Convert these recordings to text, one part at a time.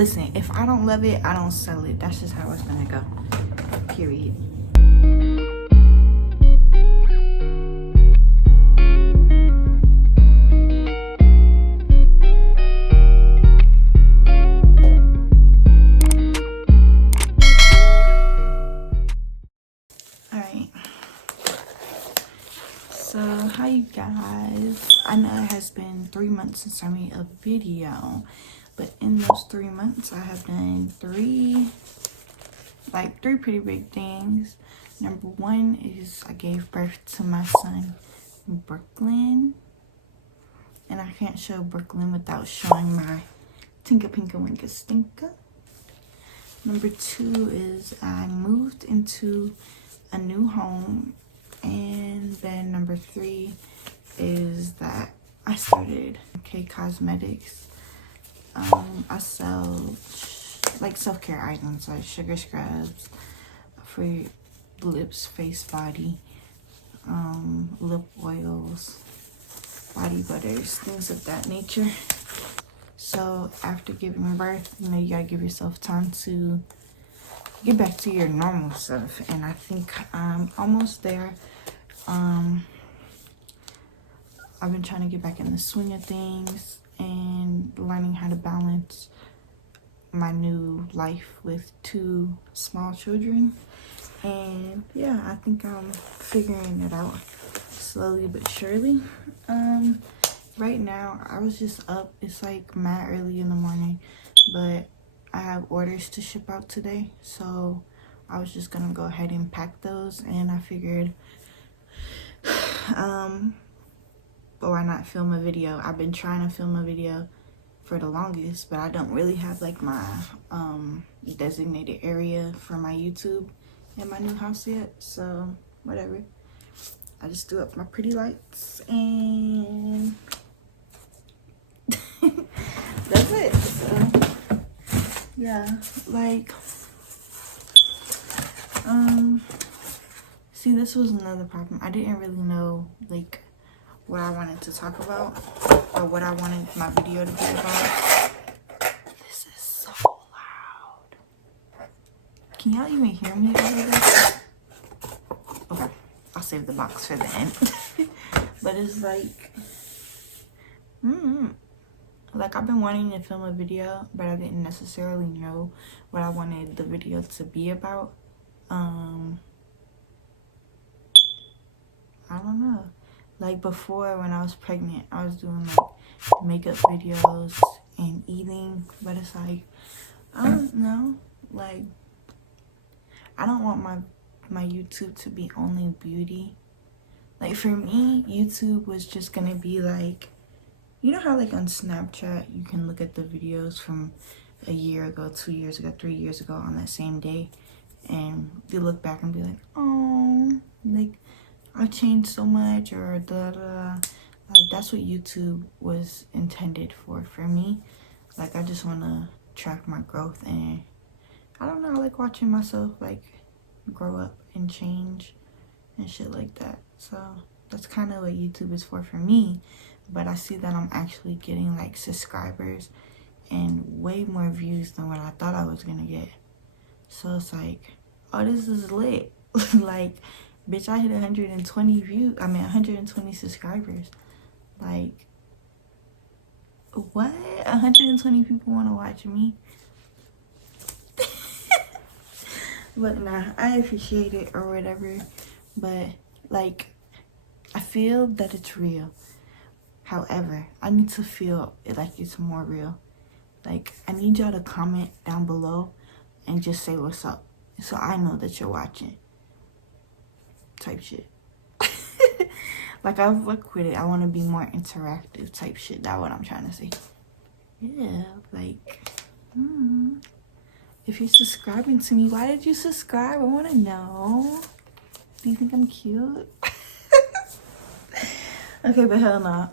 Listen, if I don't love it, I don't sell it. That's just how it's gonna go. Period. Alright. So, hi you guys. I know it has been 3 months since I made a video. But in those 3 months, I have done three pretty big things. Number one is I gave birth to my son, Brooklyn. And I can't show Brooklyn without showing my Tinka Pinka Winka Stinka. Number two is I moved into a new home. And then number three is that I started KayKozmetics. I sell like self-care items like sugar scrubs for lips, face, body, lip oils, body butters, things of that nature. So after giving birth, you know, you gotta give yourself time to get back to your normal self, and I think I'm almost there. I've been trying to get back in the swing of things and learning how to balance my new life with 2 small children. And yeah, I think I'm figuring it out slowly but surely. Right now I was just up. It's like mad early in the morning, but I have orders to ship out today, so I was just gonna go ahead and pack those. And I figured but why not film a video? I've been trying to film a video for the longest, but I don't really have like my designated area for my YouTube in my new house yet. So whatever, I just threw up my pretty lights and that's it. So yeah, like see, this was another problem. I didn't really know like what I wanted to talk about or what I wanted my video to be about. This is so loud. Can y'all even hear me over there? Okay, I'll save the box for the end. But it's like, like I've been wanting to film a video, but I didn't necessarily know what I wanted the video to be about. I don't know. Like before, when I was pregnant, I was doing like makeup videos and eating, but it's like, I don't know, like I don't want my YouTube to be only beauty. Like for me, YouTube was just gonna be like, you know how like on Snapchat you can look at the videos from a year ago, 2 years ago, 3 years ago on that same day, and you look back and be like, oh, like I've changed so much, or da da. Like that's what YouTube was intended for me. Like I just want to track my growth, and I don't know, I like watching myself like grow up and change and shit like that. So that's kind of what YouTube is for me. But I see that I'm actually getting like subscribers and way more views than what I thought I was gonna get. So it's like, oh, this is lit. Like, bitch, I hit 120 views. I mean 120 subscribers. Like, what? 120 people want to watch me? But nah, I appreciate it or whatever. But like, I feel that it's real. However, I need to feel it like it's more real. Like, I need y'all to comment down below and just say what's up, so I know that you're watching. Type shit. Like, I fuck with it. I want to be more interactive type shit. That's what I'm trying to say. Yeah, like, if you're subscribing to me, why did you subscribe? I want to know. Do you think I'm cute? Okay, but hell no.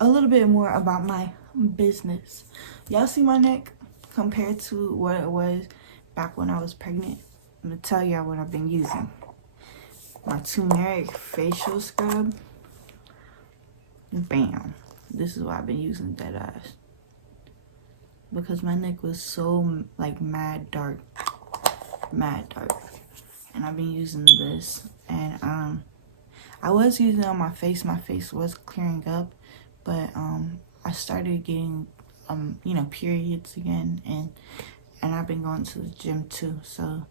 A little bit more about my business. Y'all see my neck compared to what it was back when I was pregnant? I'm gonna tell y'all what I've been using. My turmeric facial scrub. Bam. This is what I've been using, that ass. because my neck was so like mad dark, and I've been using this. And I was using it on my face. My face was clearing up, but I started getting you know, periods again, and I've been going to the gym too. So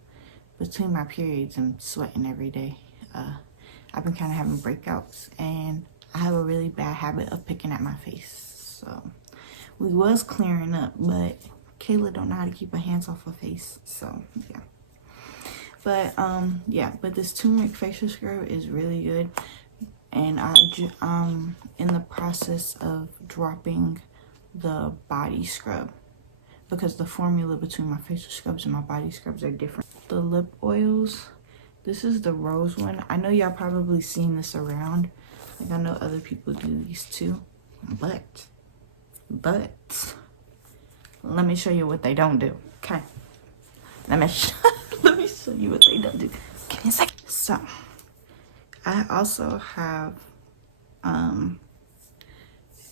between my periods and sweating every day, I've been kind of having breakouts, and I have a really bad habit of picking at my face. So we was clearing up, but Kayla don't know how to keep her hands off her face. So yeah. But yeah, but this turmeric facial scrub is really good, and I'm in the process of dropping the body scrub because the formula between my facial scrubs and my body scrubs are different. The lip oils, this is the rose one. I know y'all probably seen this around, like I know other people do these too, but let me show you what they don't do. Okay, let me show you what they don't do. Give me a second. So I also have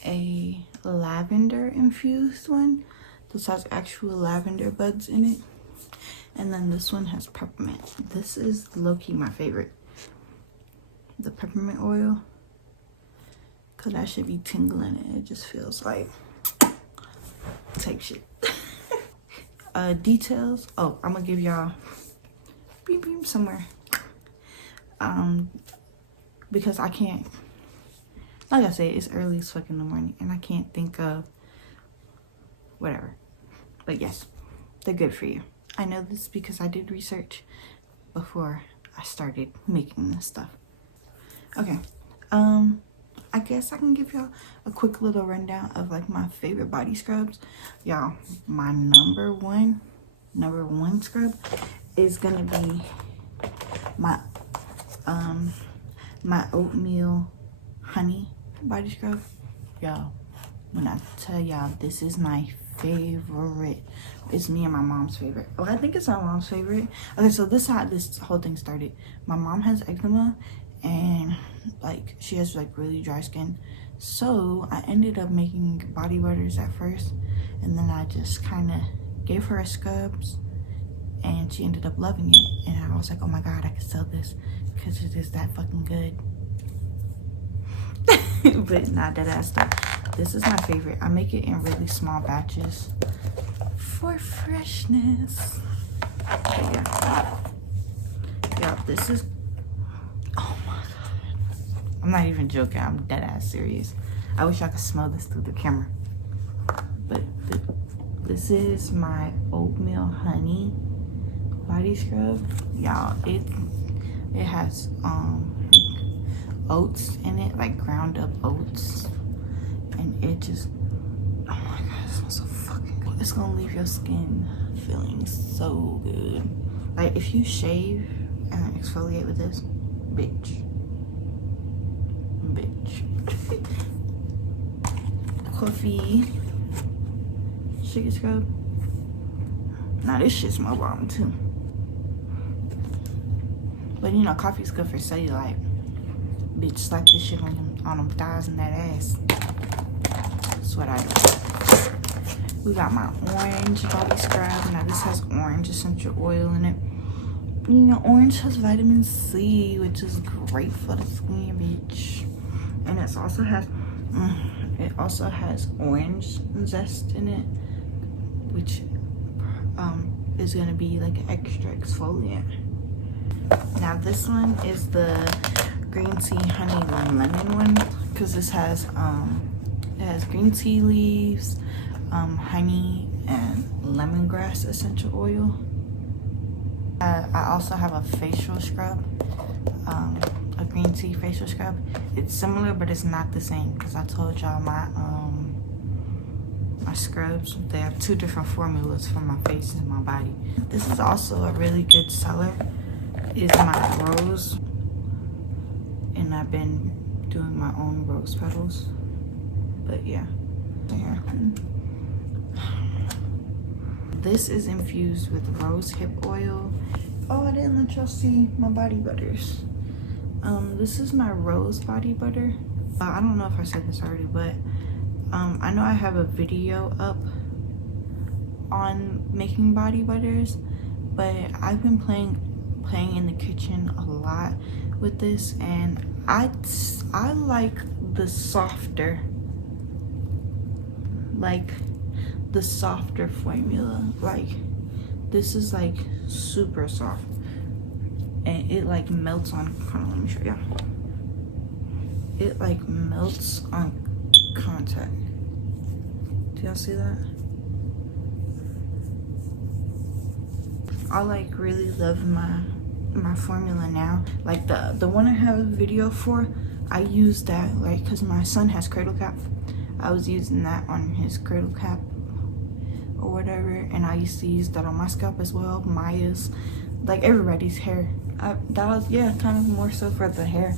a lavender infused one. This has actual lavender buds in it, and then this one has peppermint. This is low-key my favorite, the peppermint oil, because I should be tingling it. It just feels like type shit. Details. Oh, I'm gonna give y'all beep beep somewhere, because I can't, like I said, it's early as fuck in the morning and I can't think of whatever. But yes, they're good for you. I know this because I did research before I started making this stuff. Okay, I guess I can give y'all a quick little rundown of like my favorite body scrubs. Y'all, my number one scrub is gonna be my my oatmeal honey body scrub. Y'all, when I tell y'all this is my favorite, it's me and my mom's favorite. Oh, I think it's my mom's favorite. Okay, so this is how this whole thing started. My mom has eczema, and like she has like really dry skin, so I ended up making body butters at first, and then I just kind of gave her a scrubs, and she ended up loving it. And I was like, oh my god, I could sell this because it is that fucking good. But not that ass stuff. This is my favorite. I make it in really small batches for freshness. But yeah, this is, oh my god, I'm not even joking, I'm dead ass serious. I wish I could smell this through the camera. But this is my oatmeal honey body scrub. Y'all, it has oats in it, like ground up oats, and it just, oh my god, it smells so fucking good. It's gonna leave your skin feeling so good. Like if you shave and exfoliate with this, bitch. Coffee sugar scrub. Now this shit smell bomb too. But you know, coffee's good for cellulite. Bitch, slap this shit on them thighs and that ass. That's what I do. We got my orange body scrub. Now this has orange essential oil in it. You know, orange has vitamin C, which is great for the skin, bitch. And it also has orange zest in it, which is gonna be like an extra exfoliant. Now this one is the green tea honey lemon one, because this has it has green tea leaves, honey, and lemongrass essential oil. I also have a facial scrub, a green tea facial scrub. It's similar, but it's not the same, because I told y'all my scrubs, they have two different formulas for my face and my body. This is also a really good seller, is my rose, and I've been doing my own rose petals. But yeah, there. This is infused with rose hip oil. Oh, I didn't let y'all see my body butters. This is my rose body butter. I don't know if I said this already, but I know I have a video up on making body butters, but I've been playing in the kitchen a lot with this, and I like the softer, like the softer formula. Like this is like super soft, and it like melts on, hold on, let me show y'all. It like melts on contact. Do y'all see that? I like really love my formula now. Like the one I have a video for, I use that like because my son has cradle cap. I was using that on his cradle cap or whatever, and I used to use that on my scalp as well. Maya's, like everybody's hair. That was, yeah, kind of more so for the hair.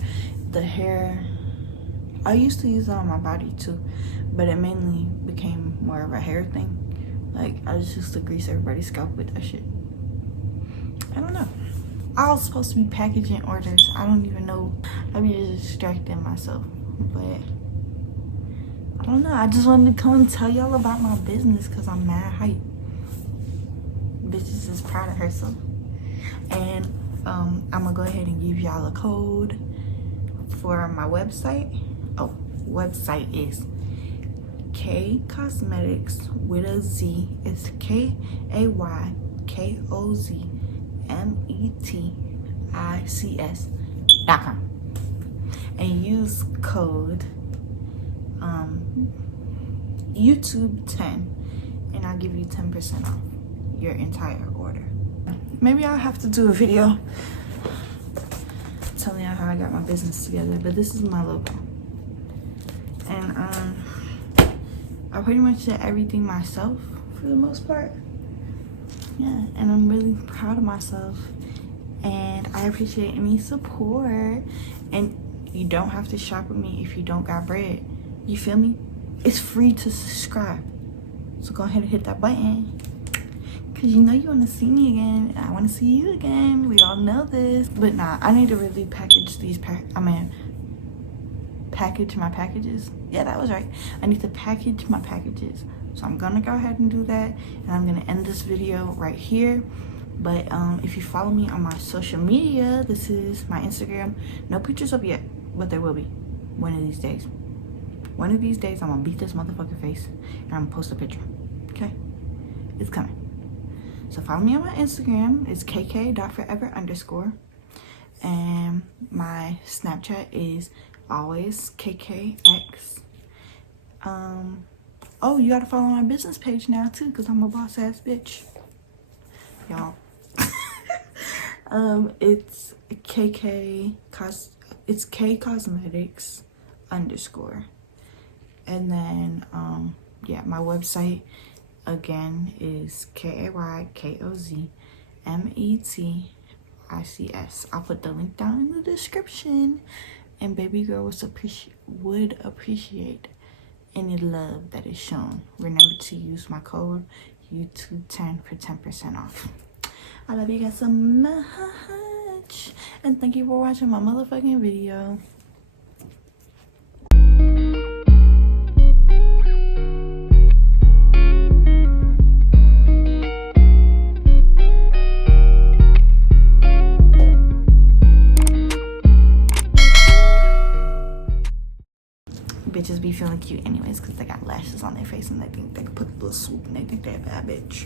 I used to use that on my body too, but it mainly became more of a hair thing. Like I just used to grease everybody's scalp with that shit. I don't know. I was supposed to be packaging orders. I don't even know. I be just distracting myself, but I don't know. I just wanted to come and tell y'all about my business because I'm mad hype. Bitches is proud of herself. And I'm gonna go ahead and give y'all a code for my website. Oh, website is KayKozmetics with a Z. It's KayKozmetics.com. And use code YouTube10, and I'll give you 10% off your entire order. Maybe I'll have to do a video telling y'all how I got my business together, but this is my logo. And I pretty much did everything myself for the most part. Yeah, and I'm really proud of myself, and I appreciate any support. And you don't have to shop with me if you don't got bread. You feel me? It's free to subscribe, so go ahead and hit that button, because you know you want to see me again, and I want to see you again. We all know this. But nah, I need to really package these package my packages. Yeah, that was right. I need to package my packages, so I'm gonna go ahead and do that, and I'm gonna end this video right here. But if you follow me on my social media, this is my Instagram. No pictures up yet, but there will be one of these days. One of these days I'm gonna beat this motherfucker face and I'm gonna post a picture. Okay, it's coming. So follow me on my Instagram. It's kk.forever_, and my Snapchat is always KKX. Oh, you gotta follow my business page now too, because I'm a boss ass bitch, y'all. It's KayKozmetics_, and then yeah, my website again is KayKozmetics. I'll put the link down in the description, and baby girl would appreciate any love that is shown. Remember to use my code YouTube10 for 10% off. I love you guys so much, and thank you for watching my motherfucking video. Bitches be feeling cute anyways because they got lashes on their face and they think they can put a little swoop and they think they're a bad bitch.